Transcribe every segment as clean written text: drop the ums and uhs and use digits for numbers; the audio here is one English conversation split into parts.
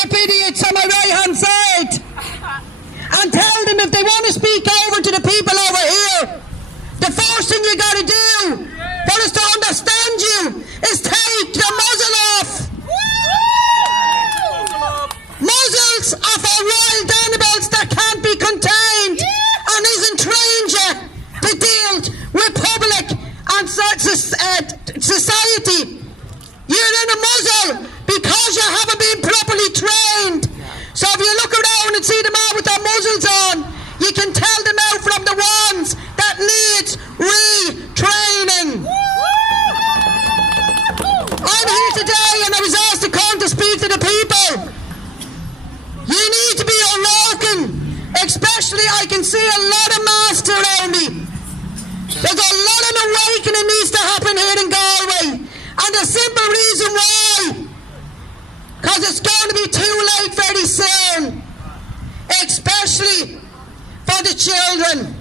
up idiots on my right-hand side and tell them if they want to speak over to the people over here, the first thing you got to do for us to understand you is take the muzzle off. Muzzles of our wild animals that can't be contained and isn't trained yet to deal with public and society. You're in a muzzle because you haven't been properly trained. So if you look around and see them all with their muzzles on, you can tell them out from the ones that need retraining. I'm here today and I was asked to come to speak to the people. You need to be awoken, especially I can see a lot of masks around me. There's a lot of awakening needs to happen here in Galway. And the simple reason why, because it's going to be too late very soon, especially for the children.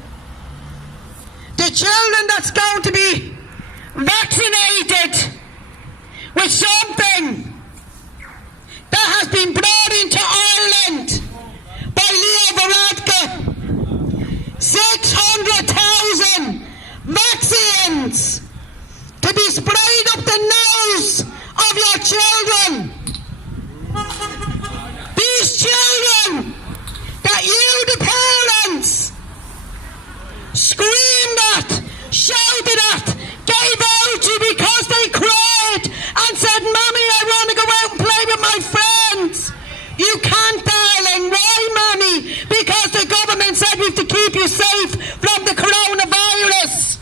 The children that's going to be vaccinated with something that has been brought into Ireland by Leo Varadkar. 600,000 vaccines to be sprayed up the nose of your children. These children that you, the parents, screamed at, shouted at, gave out to because they cried and said, "Mommy, I want to go out and play with my friends." You can't, darling. Why, Mommy? Because the government said we have to keep you safe from the coronavirus.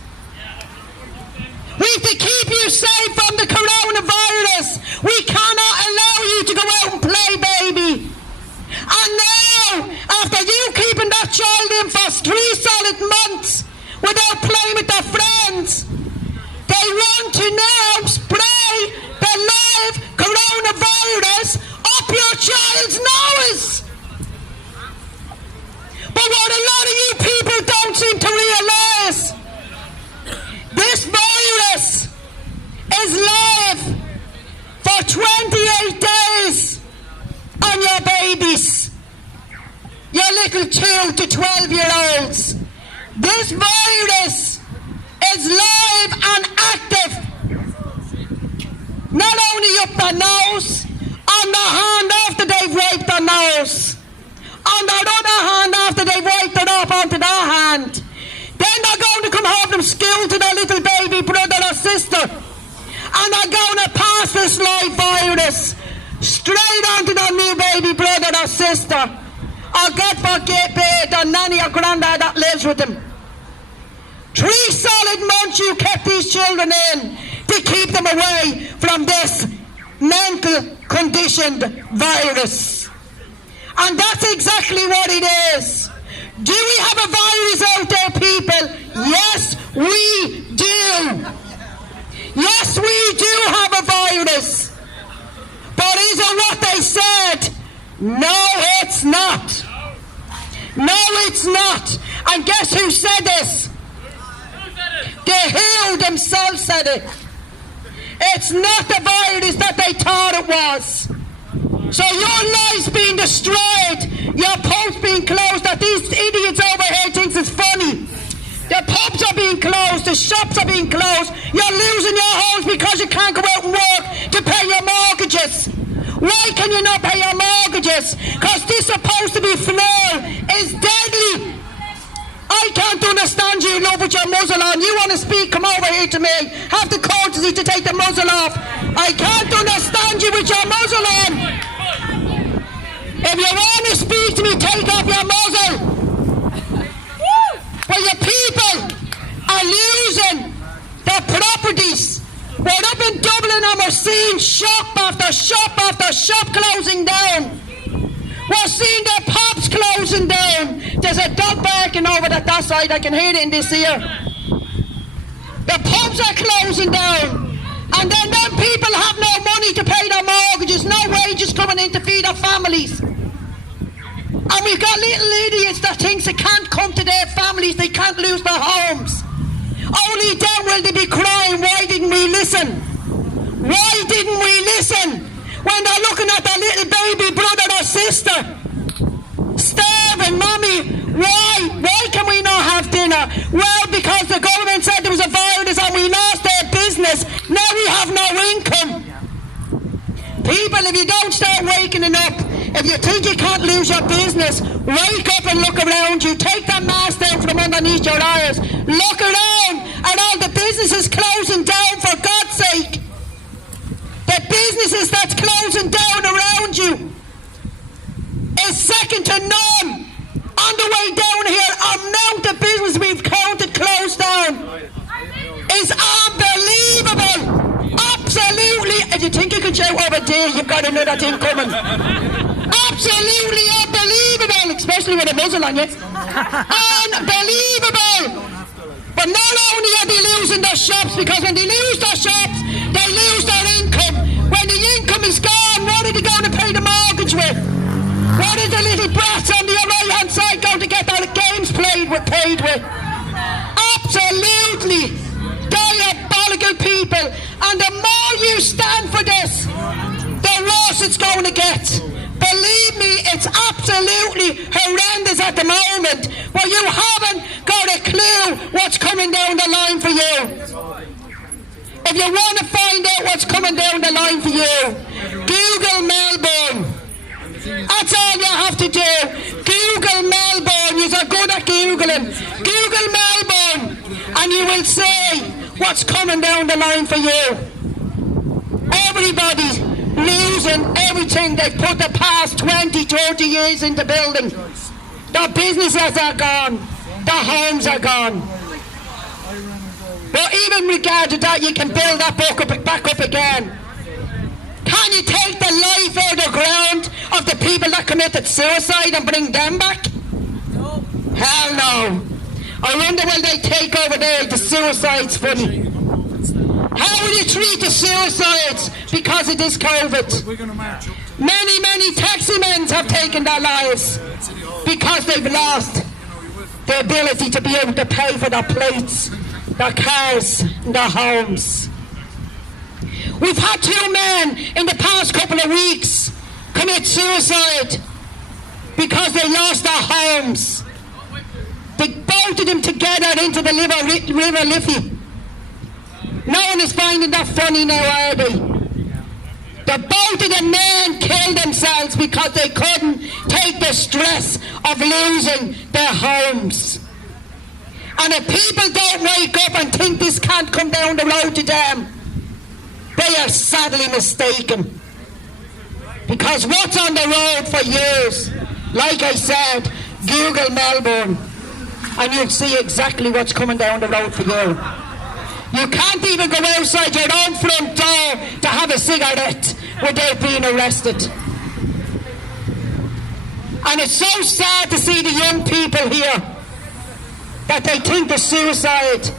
We have to keep you safe from the coronavirus. We cannot allow you to go out and play, baby. And now, after you keeping that child in for 3 solid months without playing with their friends, they want to now spray the live coronavirus up your child's nose. But what a lot of you people don't seem to realise, this virus is live for 28 days on your babies, your little 2 to 12-year-olds. This virus is live and active, not only up their nose, on their hand after they've wiped their nose, on their other hand after they've wiped it off onto their hand. Then they're going to come home from school to their little baby brother or sister, and they're going to pass this live virus straight onto their new baby brother or sister, or God forbid their nanny or granddad that lives with them. 3 solid months you kept these children in to keep them away from this mental conditioned virus. And that's exactly what it is. Do we have a virus out there, people? Yes, we do. Yes, we do have a virus. But is it what they said? No, it's not. No, it's not. And guess who said this? The WHO themselves said it. It's not the virus that they thought it was. So your life's being destroyed, your pubs being closed, that these idiots over here thinks it's funny. The pubs are being closed, the shops are being closed, you're losing your homes because you can't go out and work to pay your mortgages. Why can you not pay your mortgages? Because this supposed to be flu is deadly. I can't understand you, love, with your muzzle on. You want to speak, come over here to me. Have the courtesy to take the muzzle off. I can't understand you with your muzzle on. If you want to speak to me, take off your muzzle. Well, your people are losing their properties. We're up in Dublin and we're seeing shop after shop after shop closing down. We're seeing their pubs closing down. There's a dog barking over at that side. I can hear it in this ear. The pubs are closing down. And then them people have no money to pay their mortgages, no wages coming in to feed their families. And we've got little idiots that thinks they can't come to their families, they can't lose their homes. Only then will they be crying, why didn't we listen? Why didn't we listen? When they're looking at their little baby brother sister, starving, mommy, why can we not have dinner? Well, because the government said there was a virus and we lost our business. Now we have no income. People, if you don't start waking up, if you think you can't lose your business, wake up and look around you. Take that mask down from underneath your eyes. Look around at all the businesses closing down, for God's sake. The businesses that's closing down around you is second to none. On the way down here, amount of business we've counted closed down is unbelievable. Absolutely. If you think you can shout over there, you've got another thing coming. Absolutely unbelievable, especially with a muzzle on you. Unbelievable. But not only are they losing their shops, because when they lose their shops, they lose their income. When the income is gone, what are they going to pay the mortgage with? What is the little brats on the right-hand side going to get their games paid with? Absolutely diabolical people. And the more you stand for this, the worse it's going to get. Believe me, it's absolutely horrendous at the moment. Well, you haven't got a clue what's coming down the line for you. If you want to find out what's coming down the line for you, Google Melbourne. That's all you have to do. Google Melbourne. You're good at Googling. Google Melbourne and you will see what's coming down the line for you. Everybody's losing everything they've put the past 20, 30 years into building. Their businesses are gone. Their homes are gone. But even in regard to that, you can build that back up again. Can you take the life out of the ground of the people that committed suicide and bring them back? No. Hell no. I wonder will they take over there the suicides funny. How will you treat the suicides because of this COVID? Many taxi men have taken their lives because they've lost the ability to be able to pay for their plates, their cars, and their homes. We've had 2 men in the past couple of weeks commit suicide because they lost their homes. They bolted them together into the River Liffey. No one is finding that funny now, are they? The both of the men killed themselves because they couldn't take the stress of losing their homes. And if people don't wake up and think this can't come down the road to them, they are sadly mistaken. Because what's on the road for years, like I said, Google Melbourne, and you'll see exactly what's coming down the road for you. You can't even go outside your own front door to have a cigarette without being arrested. And it's so sad to see the young people here that they think the suicide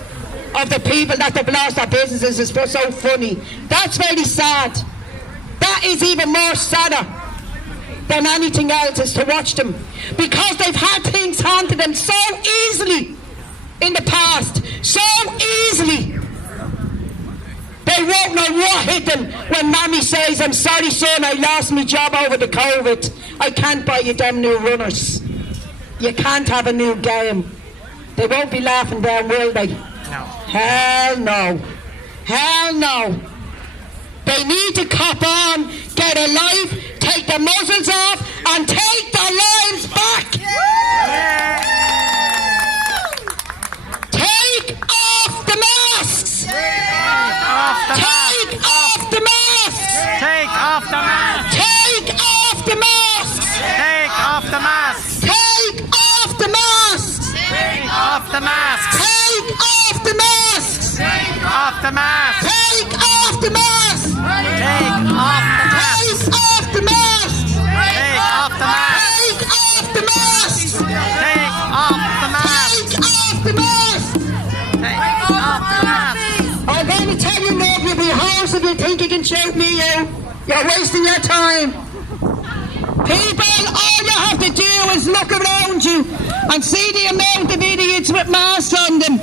of the people that have lost their businesses is so funny. That's very sad. That is even more sadder than anything else, is to watch them, because they've had things handed to them so easily in the past, so easily. They won't know what hit them when Mammy says, "I'm sorry son, I lost my job over the COVID. I can't buy you them new runners. You can't have a new game." They won't be laughing down, will they? No. Hell no. Hell no. They need to cop on, get a life, take the muzzles off, and take their lives back. Yeah. Take off the masks. Take off the Take off the masks. Take off the mask. Take off the masks. Take off the mask. Take off the masks. Take off the mask. Take off the masks. Take off the mask. Take off the masks. Take off the mask. Take off the masks. Take off the mask. Take off the masks. Take off the mask. Take off the masks. Take off the mask. I'm going to tell you now, if you be hoarse, if you think you can shout me out, you're wasting your time. People, all you have to do is look around you and see the amount of idiots with masks on them,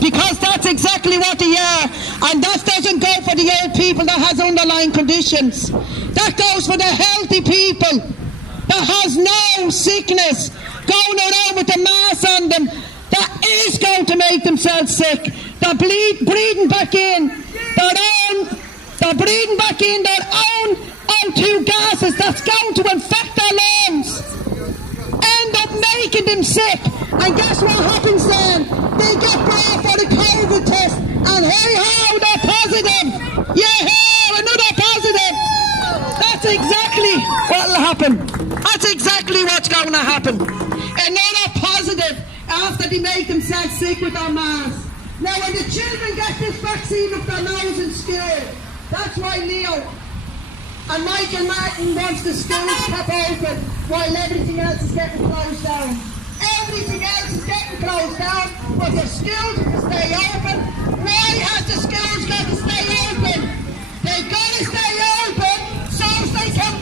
because that's exactly what they are. And that doesn't go for the old people that has underlying conditions. That goes for the healthy people. that has no sickness going around with a mask on them that is going to make themselves sick. They're breathing back in their own O2 gases that's going to infect their lungs, end up making them sick. And guess what happens then? They get brought for the COVID test, and hey ho, they're positive. Yeah, another positive. That's exactly what'll happen. That's exactly what's going to happen. Another positive after they make themselves sick with their masks. Now, when the children get this vaccine up their nose in school, that's why Leo and Michael Martin wants the schools kept open while everything else is getting closed down. Everything else is getting closed down, but the schools can stay open. Why has the schools got to stay open? They've got to stay open so they can